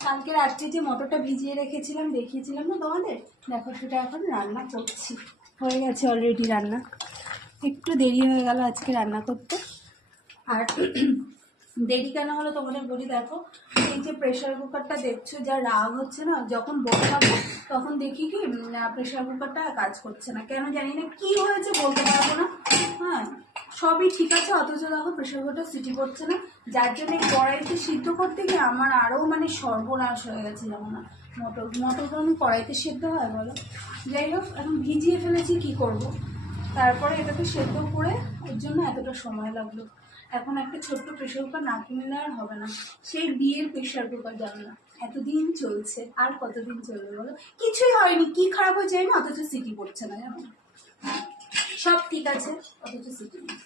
কালকে রাত্রে যে মটরটা ভিজিয়ে রেখেছিলাম দেখিয়েছিলাম না তোমাদের, দেখো সেটা এখন রান্না করছি। হয়ে গেছে অলরেডি রান্না, একটু দেরি হয়ে গেল আজকে রান্না করতে। আর দেরি কেন হলো তোমাদের বলি, দেখো এই যে প্রেশার কুকারটা দেখছো যা রাগ হচ্ছে না, যখন বসাবো তখন দেখি কি প্রেশার কুকারটা কাজ করছে না, কেন জানি না, কি হয়েছে বলতে পারবো না। হ্যাঁ সবই ঠিক আছে, অথচ দেখো প্রেশার কুকারটা সিটি করছে না, যার জন্য কড়াইতে সিদ্ধ করতে গিয়ে আমার আরও মানে সর্বনাশ হয়ে গেছে। যেমন না মটরগুলো আমি কড়াইতে সিদ্ধ হয় বলো। যাই হোক এখন ভিজিয়ে ফেলেছি, কি করব, তারপরে এটাকে সেদ্ধ করে ওর জন্য এতটা সময় লাগলো। এখন একটা ছোট্ট প্রেশার কুকার না কিনলে আর হবে না, সেই বিয়ের প্রেশার কুকার জানো না এতদিন চলছে, আর কতদিন চলবে বলো। কিছুই হয়নি, কি খারাপ হয়ে যায় না, অথচ সিটি পড়ছে না জানো, সব ঠিক আছে অথচ সিটি নেই।